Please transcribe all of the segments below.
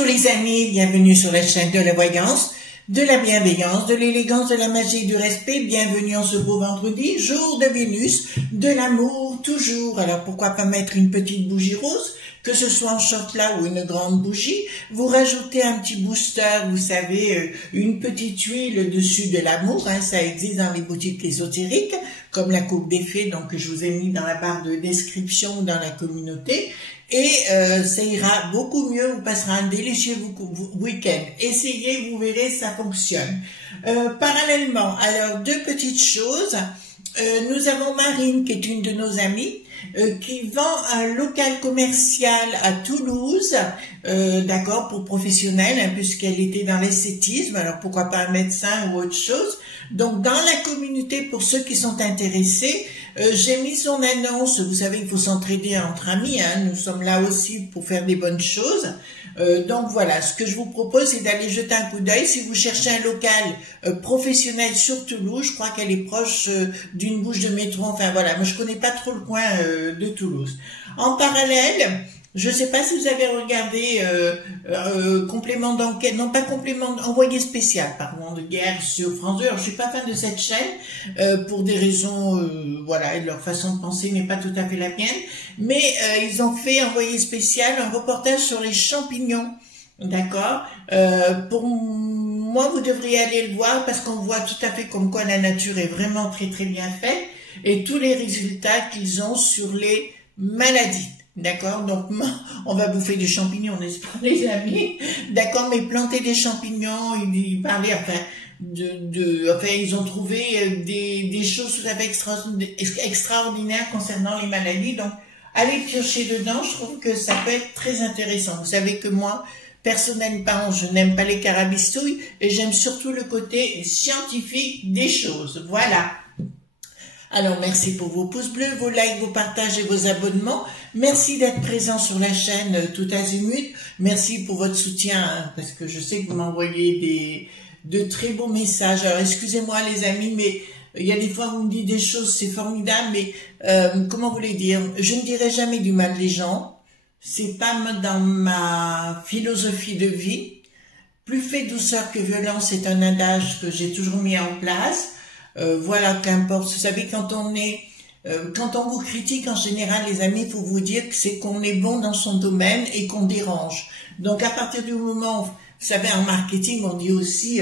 Bonjour les amis, bienvenue sur la chaîne de la voyance, de la bienveillance, de l'élégance, de la magie et du respect. Bienvenue en ce beau vendredi, jour de Vénus, de l'amour toujours. Alors pourquoi pas mettre une petite bougie rose, que ce soit en short là ou une grande bougie. Vous rajoutez un petit booster, vous savez, une petite huile dessus de l'amour, hein, ça existe dans les boutiques ésotériques, comme la coupe des fées, donc que je vous ai mis dans la barre de description ou dans la communauté. Et ça ira beaucoup mieux, vous passerez un délicieux week-end. Essayez, vous verrez, ça fonctionne. Parallèlement, alors deux petites choses. Nous avons Marine, qui est une de nos amies, qui vend un local commercial à Toulouse, d'accord, pour professionnels, hein, puisqu'elle était dans l'esthétisme, alors pourquoi pas un médecin ou autre chose. Donc dans la communauté, pour ceux qui sont intéressés, j'ai mis son annonce. Vous savez, il faut s'entraider entre amis, hein, nous sommes là aussi pour faire des bonnes choses. Donc voilà, ce que je vous propose, c'est d'aller jeter un coup d'œil. Si vous cherchez un local professionnel sur Toulouse, je crois qu'elle est proche d'une bouche de métro, enfin voilà, moi je connais pas trop le coin de Toulouse. En parallèle, je ne sais pas si vous avez regardé complément d'enquête, non pas complément, envoyé spécial, pardon, de guerre sur France 2. Alors, je suis pas fan de cette chaîne pour des raisons, voilà, leur façon de penser n'est pas tout à fait la mienne. Mais ils ont fait envoyé spécial un reportage sur les champignons, d'accord. Pour moi, vous devriez aller le voir parce qu'on voit tout à fait comme quoi la nature est vraiment très très bien faite et tous les résultats qu'ils ont sur les maladies. D'accord, donc on va bouffer des champignons, n'est-ce pas les amis? D'accord, mais planter des champignons, ils parlaient, enfin, enfin, ils ont trouvé des choses tout à fait extraordinaires concernant les maladies. Donc, allez piocher dedans, je trouve que ça peut être très intéressant. Vous savez que moi, personnellement, je n'aime pas les carabistouilles et j'aime surtout le côté scientifique des choses. Voilà. Alors, merci pour vos pouces bleus, vos likes, vos partages et vos abonnements. Merci d'être présent sur la chaîne tout azimut. Merci pour votre soutien, hein, parce que je sais que vous m'envoyez de très beaux messages. Alors, excusez-moi les amis, mais il y a des fois où vous me dites des choses, c'est formidable, mais comment vous les dire? Je ne dirai jamais du mal des gens. C'est pas dans ma philosophie de vie. Plus fait douceur que violence est un adage que j'ai toujours mis en place. Voilà, qu'importe. Vous savez, quand on vous critique, en général, les amis, il faut vous dire que c'est qu'on est bon dans son domaine et qu'on dérange. Donc, à partir du moment, vous savez, en marketing, on dit aussi,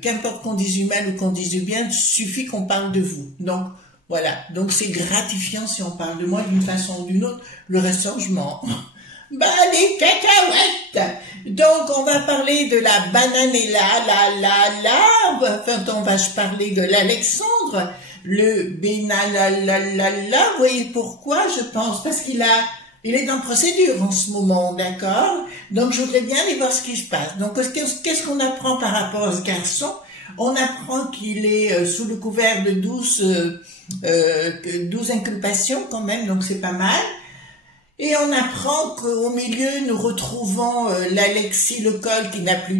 qu'importe qu'on dise du mal ou qu'on dise du bien, il suffit qu'on parle de vous. Donc, voilà. Donc, c'est gratifiant si on parle de moi d'une façon ou d'une autre. Le reste, je m'en... Bah, les cacahuètes! Donc, on va parler de la bananella, enfin, on va parler de l'Alexandre, le Benalalala. Vous voyez pourquoi, je pense? Parce il est en procédure en ce moment, d'accord? Donc, je voudrais bien aller voir ce qui se passe. Donc, qu'est-ce qu'on apprend par rapport à ce garçon? On apprend qu'il est sous le couvert de 12 inculpations quand même, donc c'est pas mal. Et on apprend qu'au milieu, nous retrouvons l'Alexis Lecol qui n'a plus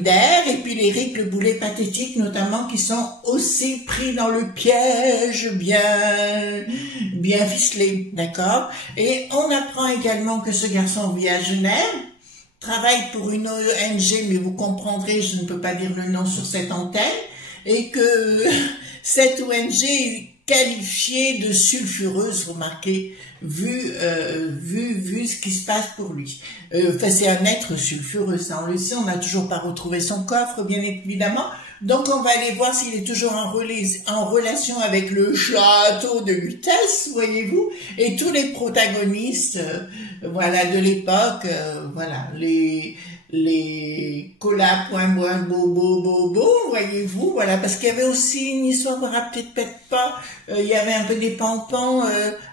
d'air, et puis l'Éric le boulet pathétique notamment, qui sont aussi pris dans le piège bien ficelé, d'accord? Et on apprend également que ce garçon vit à Genève, travaille pour une ONG, mais vous comprendrez, je ne peux pas dire le nom sur cette antenne, et que cette ONG est qualifiée de sulfureuse, remarquez, vu ce qui se passe pour lui. Enfin, c'est un être sulfureux, ça on le sait, on n'a toujours pas retrouvé son coffre, bien évidemment. Donc on va aller voir s'il est toujours en relation avec le château de Lutèce, voyez-vous, et tous les protagonistes, voilà, de l'époque, voilà, les colas.bobo, voyez-vous, voilà, parce qu'il y avait aussi une histoire, vous rappelez peut-être pas, il y avait un peu des pampans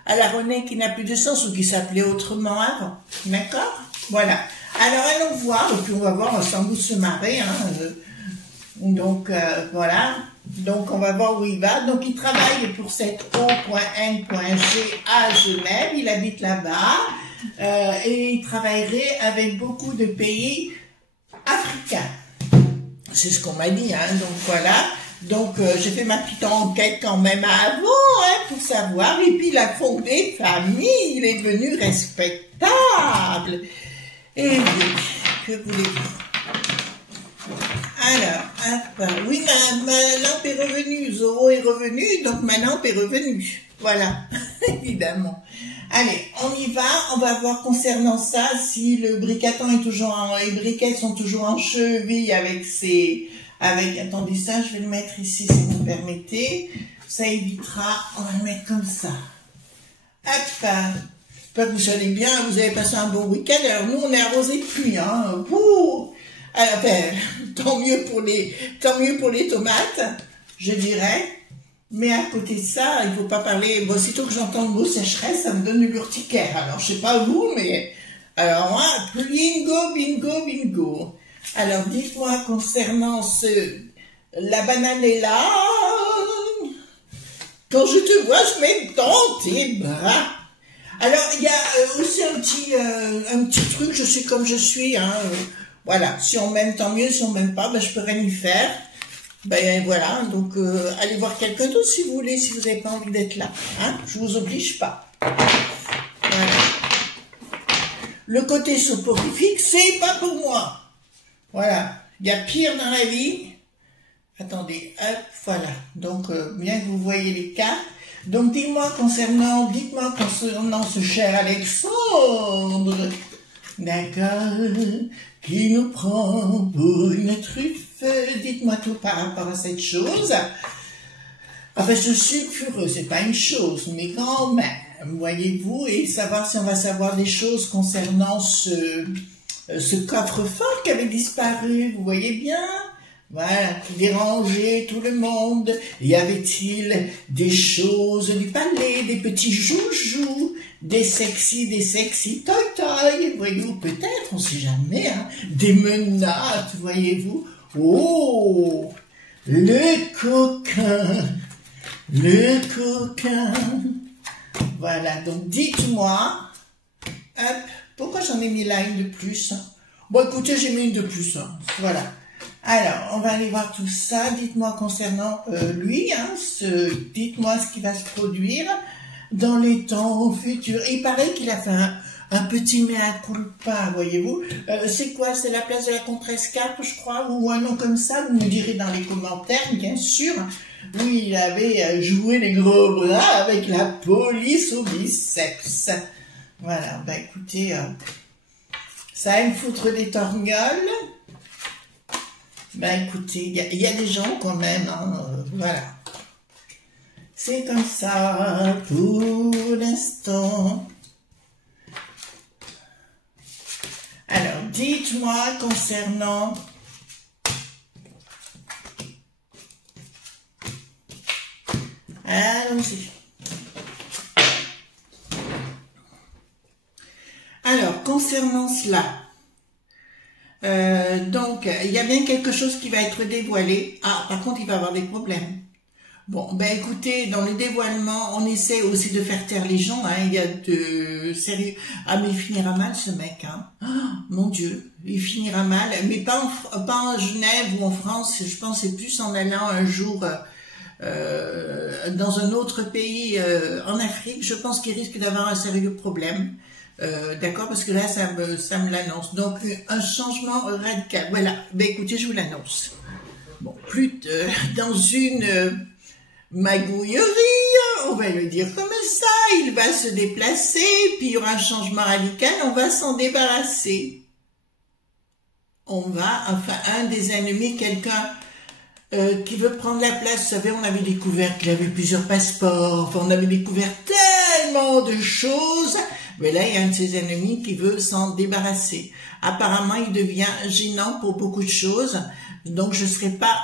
à la René qui n'a plus de sens ou qui s'appelait autrement avant, d'accord? Voilà. Alors allons voir, et puis on va voir sans doute se marrer, hein, donc voilà, donc on va voir où il va. Donc il travaille pour cette O.N.G à Genève, il habite là-bas. Et il travaillerait avec beaucoup de pays africains. C'est ce qu'on m'a dit, hein, donc voilà. Donc j'ai fait ma petite enquête quand même avant, hein, pour savoir. Et puis il a fondé famille, il est devenu respectable. Et oui, que voulez-vous? Alors, hop, oui, ma lampe est revenue, Zoro est revenu, donc ma lampe est revenue. Voilà, évidemment. Allez, on y va, on va voir concernant ça, si le briqueton est toujours les briquettes sont toujours en cheville avec attendez ça, je vais le mettre ici si vous me permettez. Ça évitera, on va le mettre comme ça. Hop, j'espère que vous allez bien, vous avez passé un bon week-end. Alors nous, on est arrosé de pluie, hein. Ouh. Alors, ben, tant mieux pour les tomates, je dirais. Mais à côté de ça, il ne faut pas parler. Bon, aussitôt que j'entends le mot sécheresse, ça me donne de l'urticaire. Alors, je sais pas vous, mais alors moi, bingo, bingo, bingo. Alors, dites-moi concernant la banane est là. Quand je te vois, je mets dans tes bras. Alors, il y a aussi un petit truc, je suis comme je suis, hein. Voilà, si on m'aime, tant mieux, si on m'aime pas, ben, je peux rien y faire. Ben voilà, donc allez voir quelqu'un d'autre si vous voulez, si vous n'avez pas envie d'être là. Hein, je vous oblige pas. Voilà. Le côté soporifique, c'est pas pour moi. Voilà, il y a pire dans la vie. Attendez, hop, voilà. Donc, bien que vous voyez les cartes. Donc, dites-moi concernant ce cher Alexandre, d'accord, qui nous prend pour une truffe. Dites-moi tout par rapport à cette chose. Enfin, ce sulfureux, c'est pas une chose, mais quand même, voyez-vous, et savoir si on va savoir des choses concernant ce coffre-fort qui avait disparu, vous voyez bien? Voilà, qui dérangeait tout le monde. Y avait-il des choses du palais, des petits joujoux, des sexy toy-toy, voyez-vous, peut-être, on sait jamais, hein, des menottes, voyez-vous. Oh, le coquin. Voilà, donc dites-moi, hop, pourquoi j'en ai mis là une de plus? Bon, écoutez, j'ai mis une de plus, hein, voilà. Alors, on va aller voir tout ça. Dites-moi concernant lui, hein, dites-moi ce qui va se produire dans les temps futurs. Il paraît qu'il a fait un petit mea culpa, voyez-vous. C'est quoi? C'est la place de la Contrescarpe, je crois, ou un nom comme ça. Vous me direz dans les commentaires, bien sûr. Oui, il avait joué les gros bras avec la police au biceps. Voilà, ben écoutez, ça va me foutre des torgnoles. Ben écoutez, il y a des gens qu'on aime, hein, voilà. C'est comme ça pour l'instant. Alors, dites-moi concernant... Allons-y. Alors, concernant cela... donc, il y a bien quelque chose qui va être dévoilé. Ah, par contre, il va y avoir des problèmes. Bon, ben écoutez, dans le dévoilement, on essaie aussi de faire taire les gens. Hein, il y a de sérieux. Ah, mais il finira mal, ce mec. Hein. Oh, mon Dieu, il finira mal. Mais pas en Genève ou en France. Je pense c'est plus en allant un jour dans un autre pays en Afrique. Je pense qu'il risque d'avoir un sérieux problème. D'accord, parce que là, ça me l'annonce. Donc, un changement radical. Voilà. Ben, écoutez, je vous l'annonce. Bon, plus dans une magouillerie, on va le dire comme ça. Il va se déplacer, puis il y aura un changement radical. On va s'en débarrasser. Enfin, un des ennemis, quelqu'un qui veut prendre la place. Vous savez, on avait découvert qu'il avait plusieurs passeports. Enfin, on avait découvert tellement de choses. Mais là, il y a un de ses ennemis qui veut s'en débarrasser. Apparemment, il devient gênant pour beaucoup de choses. Donc, je ne serais pas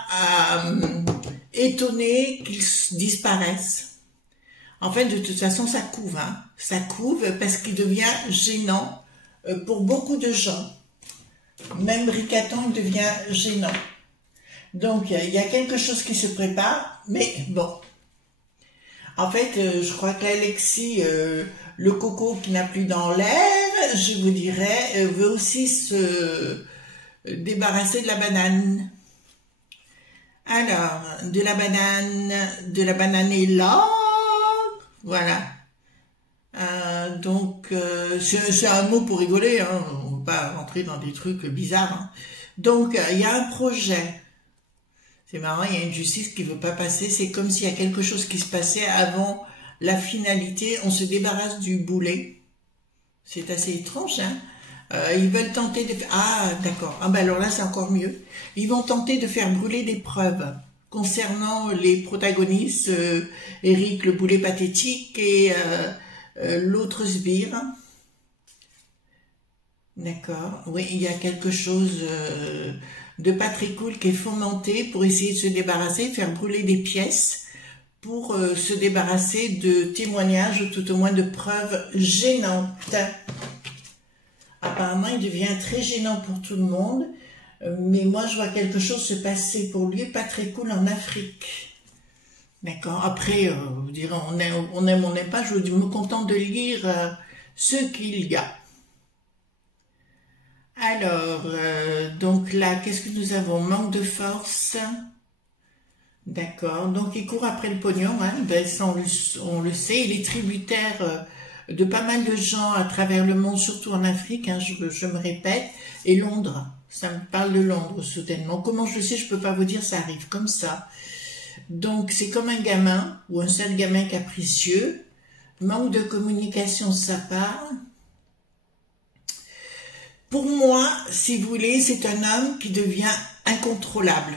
étonnée qu'il disparaisse. En fait, de toute façon, ça couve. Hein. Ça couve parce qu'il devient gênant pour beaucoup de gens. Même Bricaton, il devient gênant. Donc, il y a quelque chose qui se prépare. Mais bon. En fait, je crois qu'Alexis... le coco qui n'a plus dans l'air, je vous dirais, veut aussi se débarrasser de la banane. Alors, de la banane est là, voilà. Donc, c'est un mot pour rigoler, hein. pas rentrer dans des trucs bizarres. Hein. Donc, il y a un projet. C'est marrant, il y a une justice qui veut pas passer. C'est comme s'il y a quelque chose qui se passait avant la finalité. On se débarrasse du boulet. C'est assez étrange, hein. Ils veulent tenter de... Ah, d'accord. Ah ben alors là, c'est encore mieux. Ils vont tenter de faire brûler des preuves concernant les protagonistes, Eric le boulet pathétique et l'autre sbire. D'accord. Oui, il y a quelque chose de pas très cool qui est fomenté pour essayer de se débarrasser, faire brûler des pièces pour se débarrasser de témoignages ou tout au moins de preuves gênantes. Apparemment, il devient très gênant pour tout le monde, mais moi, je vois quelque chose se passer pour lui, pas très cool en Afrique. D'accord. Après, vous direz, on aime, on n'aime pas, je me contente de lire ce qu'il y a. Alors, donc là, qu'est-ce que nous avons? Manque de force. D'accord. Donc, il court après le pognon, hein. Ben, ça, on le sait. Il est tributaire de pas mal de gens à travers le monde, surtout en Afrique, hein, je me répète, et Londres, ça me parle de Londres soudainement. Comment je le sais, je peux pas vous dire, ça arrive comme ça. Donc c'est comme un gamin, ou un seul gamin capricieux, manque de communication de sa part. Pour moi, si vous voulez, c'est un homme qui devient incontrôlable.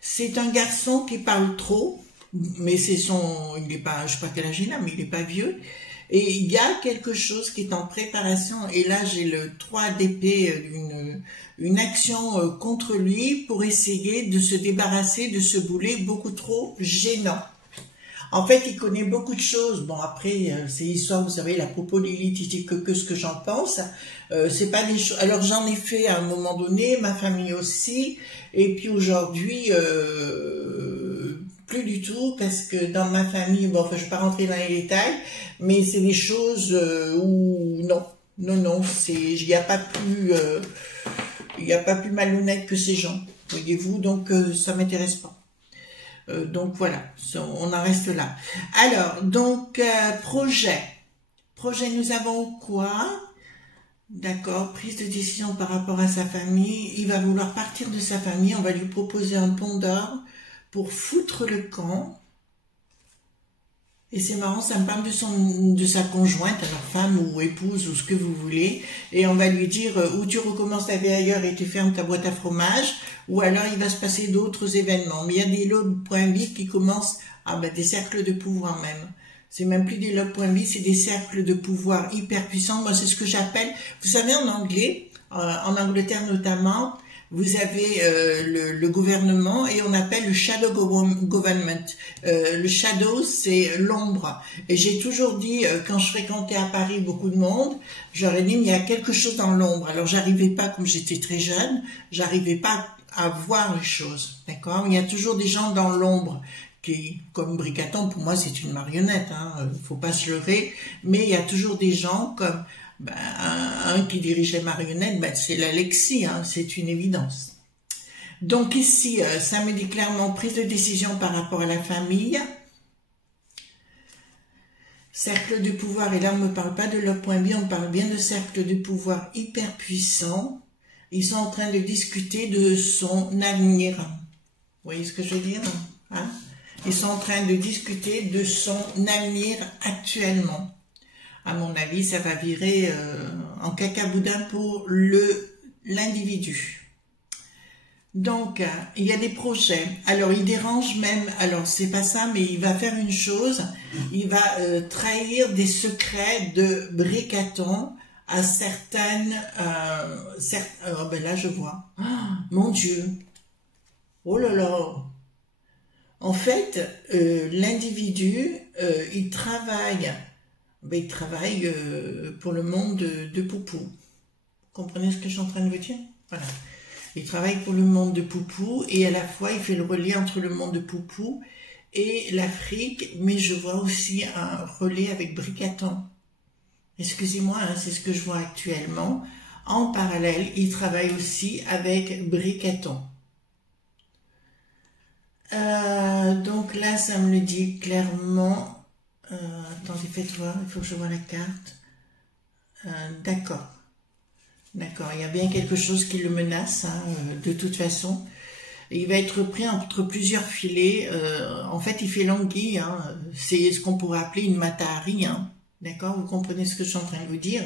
C'est un garçon qui parle trop, mais c'est son, il n'est pas, je sais pas quel âge il a, mais il n'est pas vieux. Et il y a quelque chose qui est en préparation, et là j'ai le 3 d'épée, une action contre lui pour essayer de se débarrasser de ce boulet beaucoup trop gênant. En fait, il connaît beaucoup de choses. Bon, après, c'est l'histoire, vous savez, la propos Lilith, que ce que j'en pense. C'est pas des choses... Alors, j'en ai fait à un moment donné, ma famille aussi, et puis aujourd'hui... plus du tout, parce que dans ma famille, bon, enfin, je ne vais pas rentrer dans les détails, mais c'est des choses où non, il n'y a pas plus malhonnête que ces gens, voyez-vous, donc ça m'intéresse pas. Donc voilà, on en reste là. Alors, donc, projet, nous avons quoi? D'accord, prise de décision par rapport à sa famille, il va vouloir partir de sa famille, on va lui proposer un pont d'or, pour foutre le camp. Et c'est marrant, ça me parle de sa conjointe, alors femme ou épouse ou ce que vous voulez, et on va lui dire ou tu recommences ta vie ailleurs et tu fermes ta boîte à fromage, ou alors il va se passer d'autres événements. Mais il y a des lobes.vie qui commencent des cercles de pouvoir même. C'est même plus des lobes.vie, c'est des cercles de pouvoir hyper puissants. Moi, c'est ce que j'appelle, vous savez, en anglais, en Angleterre notamment, vous avez le gouvernement et on appelle le shadow government. Le shadow, c'est l'ombre. Et j'ai toujours dit, quand je fréquentais à Paris beaucoup de monde, j'aurais dit, mais il y a quelque chose dans l'ombre. Alors, j'arrivais pas, comme j'étais très jeune, j'arrivais pas à voir les choses. D'accord? Il y a toujours des gens dans l'ombre qui, comme Bricaton, pour moi, c'est une marionnette. Faut pas se leurrer. Mais il y a toujours des gens comme... un qui dirige les marionnettes, c'est l'Alexis, c'est une évidence. Donc ici, ça me dit clairement prise de décision par rapport à la famille. Cercle de pouvoir, et là on ne me parle pas de leur point de vue, on parle bien de cercle de pouvoir hyper puissant. Ils sont en train de discuter de son avenir. Vous voyez ce que je veux dire, Ils sont en train de discuter de son avenir actuellement. À mon avis, ça va virer en cacaboudin pour l'individu. Donc, il y a des projets. Alors, il dérange même, alors c'est pas ça, mais il va faire une chose, il va trahir des secrets de Bricaton à certaines... là, je vois. Oh, mon Dieu. Oh là là. En fait, l'individu, il travaille... il travaille pour le monde de Poupou. Vous comprenez ce que je suis en train de vous dire? Voilà. Il travaille pour le monde de Poupou et à la fois il fait le relais entre le monde de Poupou et l'Afrique, mais je vois aussi un relais avec Bricaton. Excusez-moi, c'est ce que je vois actuellement. En parallèle, il travaille aussi avec Bricaton. Donc là, ça me le dit clairement. Attendez, faites voir, il faut que je vois la carte. D'accord. D'accord, il y a bien quelque chose qui le menace, hein, de toute façon. Il va être pris entre plusieurs filets. En fait, il fait l'anguille. Hein. C'est ce qu'on pourrait appeler une matahari. Hein. D'accord, vous comprenez ce que je suis en train de vous dire.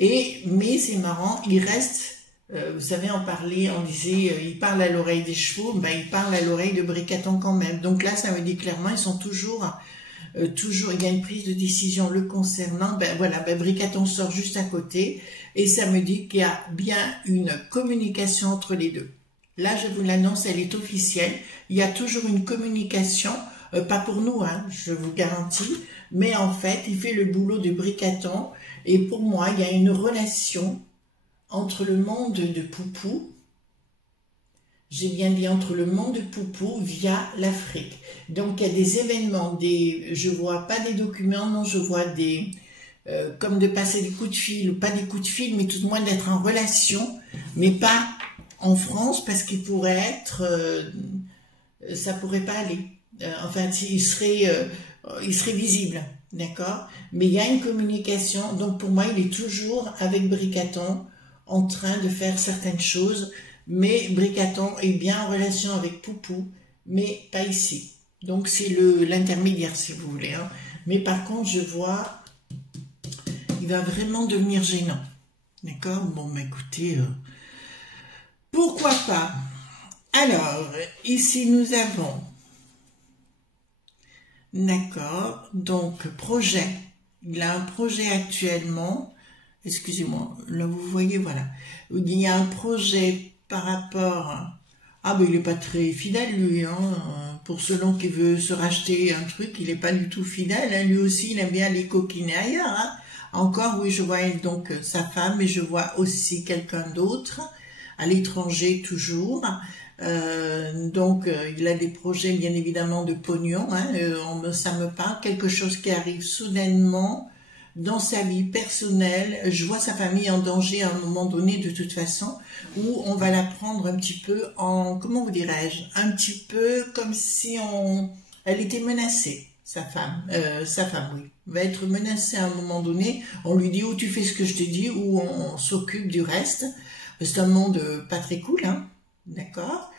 Mais c'est marrant, il reste. Vous savez, on disait, il parle à l'oreille des chevaux. Ben, il parle à l'oreille de Bricaton quand même. Donc là, ça me dit clairement, ils sont toujours. Il y a une prise de décision le concernant. Ben voilà, ben Bricaton sort juste à côté et ça me dit qu'il y a bien une communication entre les deux. Là, je vous l'annonce, elle est officielle. Il y a toujours une communication, pas pour nous, hein, je vous garantis, mais en fait, il fait le boulot de Bricaton. Et pour moi, il y a une relation entre le monde de Poupou, j'ai bien dit entre le monde de Poupou via l'Afrique. Donc, il y a des événements, je vois pas des documents, non, je vois des... comme de passer des coups de fil, ou pas des coups de fil, mais tout de moins d'être en relation, mais pas... en France, parce qu'il pourrait être, ça pourrait pas aller. Enfin, il serait visible, d'accord. Mais il y a une communication. Donc pour moi, il est toujours avec Bricaton, en train de faire certaines choses. Mais Bricaton est bien en relation avec Poupou, mais pas ici. Donc c'est l'intermédiaire, si vous voulez. Hein. Mais par contre, je vois, il va vraiment devenir gênant, d'accord. Bon, mais écoutez. Pourquoi pas? Alors, ici nous avons, d'accord, donc projet. Il a un projet actuellement, excusez-moi, là vous voyez, voilà. Il y a un projet par rapport, ah ben il n'est pas très fidèle lui, hein, pour selon qui veut se racheter un truc, il n'est pas du tout fidèle, hein. Lui aussi il aime bien aller coquiner ailleurs. Hein. Encore, oui, je vois donc sa femme, mais je vois aussi quelqu'un d'autre. À l'étranger toujours, donc il a des projets bien évidemment de pognon, hein, ça me parle, quelque chose qui arrive soudainement dans sa vie personnelle, je vois sa famille en danger à un moment donné de toute façon, où on va la prendre un petit peu en, comment vous dirais-je, un petit peu comme si elle était menacée, sa femme, oui, va être menacée à un moment donné, on lui dit ou tu fais ce que je te dis, ou on s'occupe du reste. C'est un monde pas très cool, hein, d'accord.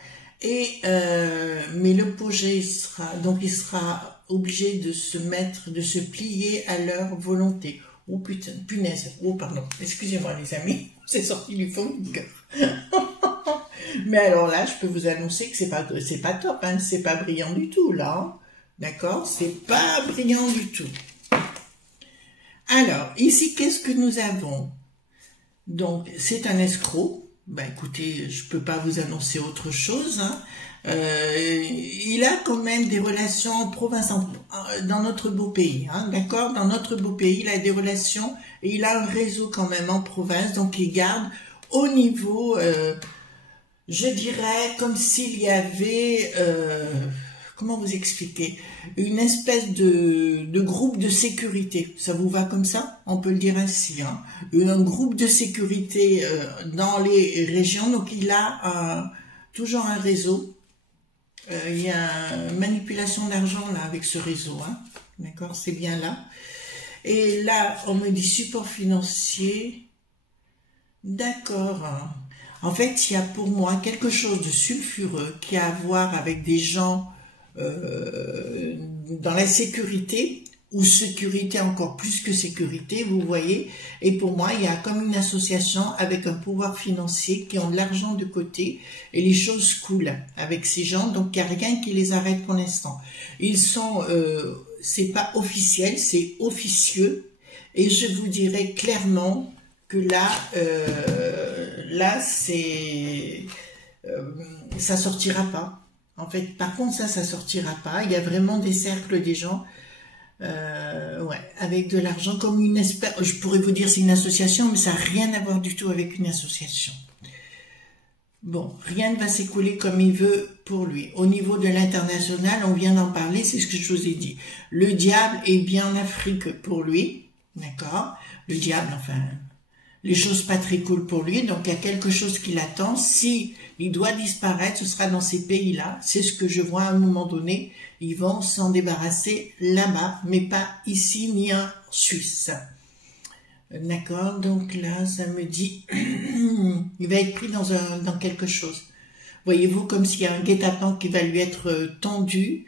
Mais le projet il sera obligé de se plier à leur volonté. Oh putain, punaise, oh pardon, excusez-moi les amis, c'est sorti du fond du cœur. Mais alors là, je peux vous annoncer que c'est pas top, hein, c'est pas brillant du tout là, hein, d'accord, c'est pas brillant du tout. Alors ici, qu'est-ce que nous avons? Donc, c'est un escroc. Ben, écoutez, je peux pas vous annoncer autre chose. Hein. Il a quand même des relations en province, dans notre beau pays. Hein, d'accord. Dans notre beau pays, il a des relations et il a un réseau quand même en province. Donc, il garde au niveau, je dirais, comme s'il y avait... comment vous expliquer, une espèce de groupe de sécurité. Ça vous va comme ça? On peut le dire ainsi. Hein. Un groupe de sécurité dans les régions. Donc, il a toujours un réseau. Il y a une manipulation d'argent là avec ce réseau. Hein. D'accord? C'est bien là. Et là, on me dit support financier. D'accord. En fait, il y a pour moi quelque chose de sulfureux qui a à voir avec des gens... dans la sécurité, ou sécurité encore plus que sécurité, vous voyez, et pour moi, il y a comme une association avec un pouvoir financier qui ont de l'argent de côté, et les choses coulent avec ces gens, donc il n'y a rien qui les arrête pour l'instant. Ils sont, c'est pas officiel, c'est officieux, et je vous dirais clairement que là, ça sortira pas. En fait, par contre, ça sortira pas. Il y a vraiment des cercles des gens, ouais, avec de l'argent, comme une espèce, je pourrais vous dire c'est une association, mais ça n'a rien à voir du tout avec une association. Bon, rien ne va s'écouler comme il veut pour lui. Au niveau de l'international, on vient d'en parler, c'est ce que je vous ai dit. Le diable est bien en Afrique pour lui, d'accord? Le diable, enfin... les choses pas très cool pour lui, donc il y a quelque chose qui l'attend. Si il doit disparaître, ce sera dans ces pays-là. C'est ce que je vois à un moment donné. Ils vont s'en débarrasser là-bas, mais pas ici ni en Suisse. D'accord, donc là, ça me dit, il va être pris dans quelque chose. Voyez-vous, comme s'il y a un guet-apens qui va lui être tendu.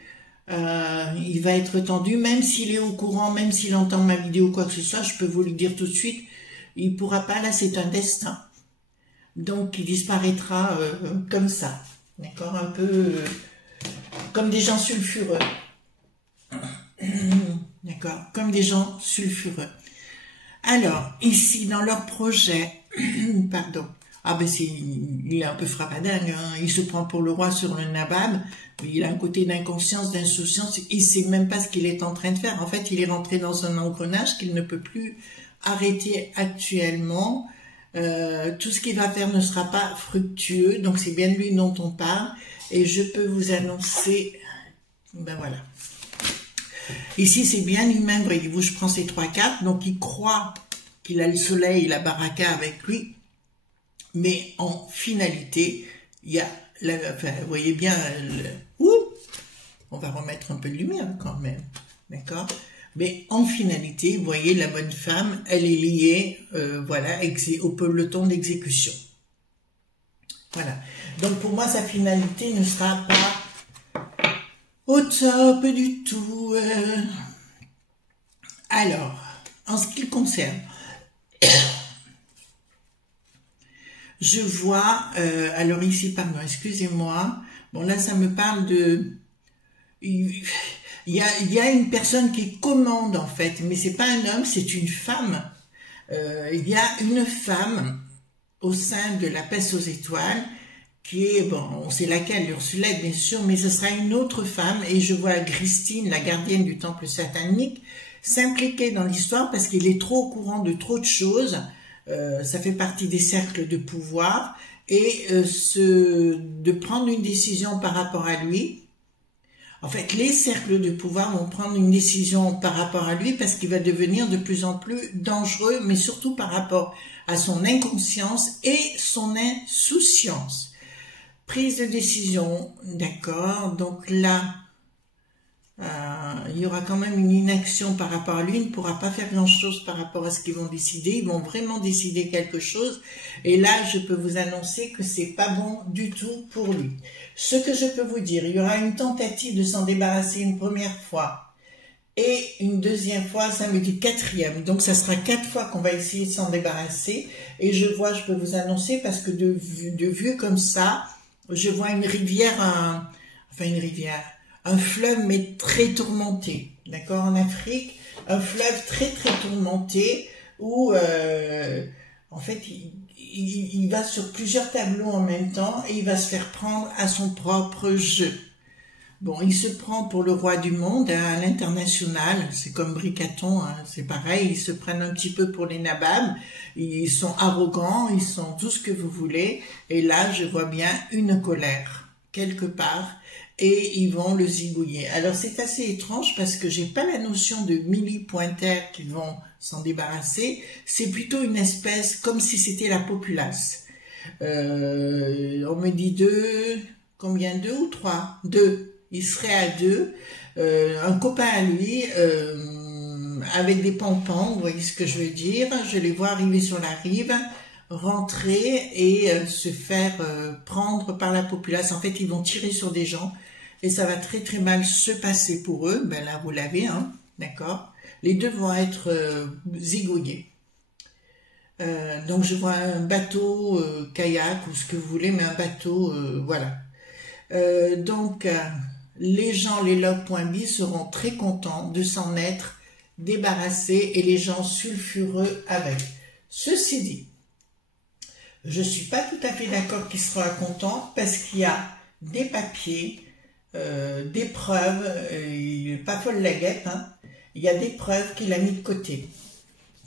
Il va être tendu, même s'il est au courant, même s'il entend ma vidéo ou quoi que ce soit, je peux vous le dire tout de suite, il pourra pas, là, c'est un destin. Donc, il disparaîtra comme ça. D'accord, un peu comme des gens sulfureux. D'accord, comme des gens sulfureux. Alors, ici, dans leur projet, pardon, ah ben il est un peu frappadingue, hein. Il se prend pour le roi sur le nabab, il a un côté d'inconscience, d'insouciance, il sait même pas ce qu'il est en train de faire. En fait, il est rentré dans un engrenage qu'il ne peut plus arrêter actuellement. Tout ce qu'il va faire ne sera pas fructueux, donc c'est bien de lui dont on parle, et je peux vous annoncer, ben voilà. Ici, c'est bien lui-même, voyez-vous, je prends ces 3 cartes, donc il croit qu'il a le soleil, la baraka avec lui, mais en finalité, il y a, enfin, vous voyez bien, on va remettre un peu de lumière quand même, d'accord? Mais en finalité, vous voyez, la bonne femme, elle est liée, voilà, au peloton d'exécution. Voilà. Donc pour moi, sa finalité ne sera pas au top du tout. Alors, en ce qui le concerne, je vois, alors ici, pardon, excusez-moi, bon là ça me parle de, il y a une personne qui commande en fait, mais c'est pas un homme, c'est une femme. Il y a une femme au sein de la peste aux étoiles, qui est, bon, on sait laquelle, Ursulette bien sûr, mais ce sera une autre femme, et je vois Christine, la gardienne du temple satanique, s'impliquer dans l'histoire parce qu'il est trop au courant de trop de choses. Ça fait partie des cercles de pouvoir, et de prendre une décision par rapport à lui. En fait, les cercles de pouvoir vont prendre une décision par rapport à lui parce qu'il va devenir de plus en plus dangereux, mais surtout par rapport à son inconscience et son insouciance. Prise de décision, d'accord, donc là, il y aura quand même une inaction par rapport à lui, il ne pourra pas faire grand-chose par rapport à ce qu'ils vont décider, ils vont vraiment décider quelque chose, et là, je peux vous annoncer que c'est pas bon du tout pour lui. Ce que je peux vous dire, il y aura une tentative de s'en débarrasser une première fois, et une deuxième fois, ça me dit 4e, donc ça sera 4 fois qu'on va essayer de s'en débarrasser, et je peux vous annoncer, parce que de vue comme ça, je vois une rivière, un fleuve mais très tourmenté, d'accord, en Afrique, un fleuve très très tourmenté où en fait il va sur plusieurs tableaux en même temps et il va se faire prendre à son propre jeu. Bon, il se prend pour le roi du monde à l'international, c'est comme Bricaton, hein, c'est pareil, ils se prennent un petit peu pour les nababs, ils sont arrogants, ils sont tout ce que vous voulez, et là je vois bien une colère quelque part, et ils vont le zigouiller. Alors c'est assez étrange parce que j'ai pas la notion de millipointaires qui vont s'en débarrasser, c'est plutôt une espèce comme si c'était la populace. On me dit 2, combien, 2 ou 3? 2, il serait à 2, un copain à lui, avec des pompons, vous voyez ce que je veux dire, je les vois arriver sur la rive, rentrer et se faire prendre par la populace. En fait, ils vont tirer sur des gens et ça va très très mal se passer pour eux. Ben là, vous l'avez, hein, d'accord. Les deux vont être zigouillés. Donc, je vois un bateau, kayak ou ce que vous voulez, mais un bateau, voilà. Donc, les gens, les log.bi seront très contents de s'en être débarrassés et les gens sulfureux avec. Ceci dit, je ne suis pas tout à fait d'accord qu'il sera content parce qu'il y a des papiers, des preuves, il n'est pas folle la guêpe, hein, il y a des preuves qu'il a mis de côté,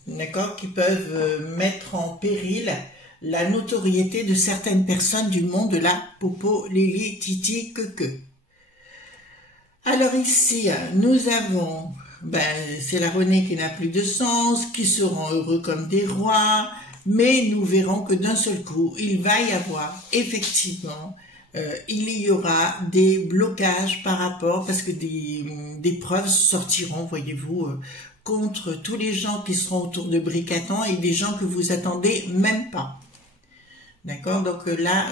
d'accord, qui peuvent mettre en péril la notoriété de certaines personnes du monde de la popo, lili, titi, que. Alors ici, nous avons, c'est la Renée qui n'a plus de sens, qui seront heureux comme des rois, mais nous verrons que d'un seul coup, il va y avoir effectivement, il y aura des blocages par rapport, parce que des preuves sortiront, voyez-vous, contre tous les gens qui seront autour de Bricatan et des gens que vous attendez même pas. D'accord? Donc là,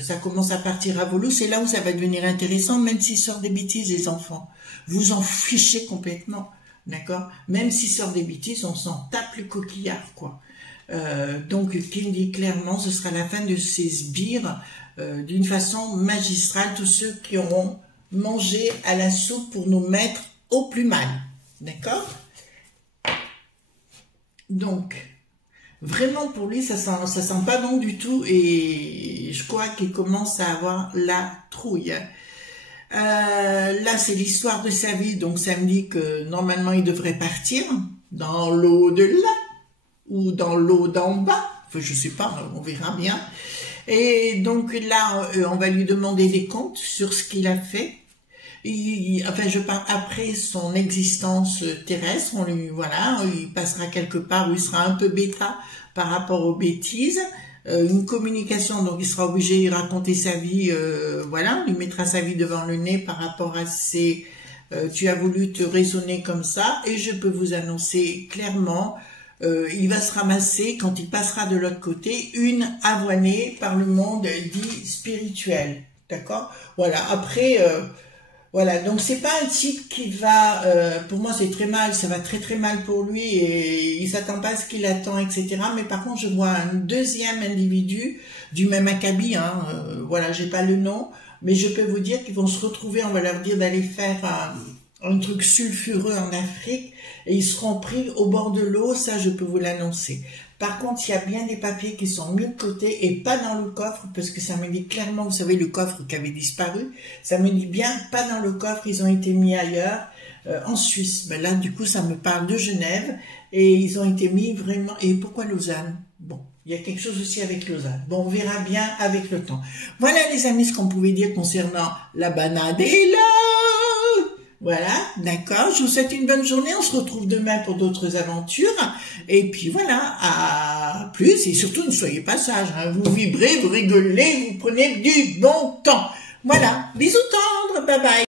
ça commence à partir à volo. C'est là où ça va devenir intéressant, même s'il sort des bêtises, les enfants. Vous en fichez complètement. D'accord? Même s'il sort des bêtises, on s'en tape le coquillard, quoi. Donc, qui me dit clairement, ce sera la fin de ces sbires d'une façon magistrale, tous ceux qui auront mangé à la soupe pour nous mettre au plus mal. D'accord? Donc, vraiment pour lui, ça sent pas bon du tout et je crois qu'il commence à avoir la trouille. Là, c'est l'histoire de sa vie, donc ça me dit que normalement il devrait partir dans l'eau de là ou dans l'eau d'en bas. Enfin, je sais pas, on verra bien. Et donc là, on va lui demander des comptes sur ce qu'il a fait. Enfin, je parle après son existence terrestre. On lui, voilà, il passera quelque part où il sera un peu bêta par rapport aux bêtises. Une communication, donc il sera obligé de raconter sa vie. Voilà, on lui mettra sa vie devant le nez par rapport à ses. Tu as voulu te raisonner comme ça, et je peux vous annoncer clairement. Il va se ramasser, quand il passera de l'autre côté, une avoinée par le monde dit spirituel. D'accord? Voilà, après, voilà, donc c'est pas un type qui va, pour moi c'est très mal, ça va très très mal pour lui et il s'attend pas à ce qu'il attend, etc. Mais par contre, je vois un deuxième individu du même acabit, hein, voilà, j'ai pas le nom, mais je peux vous dire qu'ils vont se retrouver, on va leur dire d'aller faire un truc sulfureux en Afrique et ils seront pris au bord de l'eau, ça je peux vous l'annoncer. Par contre, il y a bien des papiers qui sont mis de côté et pas dans le coffre parce que ça me dit clairement, vous savez, le coffre qui avait disparu, ça me dit bien pas dans le coffre, ils ont été mis ailleurs, en Suisse. Ben là, du coup, ça me parle de Genève et ils ont été mis vraiment... Et pourquoi Lausanne? Bon, il y a quelque chose aussi avec Lausanne. Bon, on verra bien avec le temps. Voilà les amis ce qu'on pouvait dire concernant la banane et là. Voilà, d'accord, je vous souhaite une bonne journée, on se retrouve demain pour d'autres aventures, et puis voilà, à plus, et surtout ne soyez pas sages, hein. Vous vibrez, vous rigolez, vous prenez du bon temps. Voilà, bisous tendres, bye bye.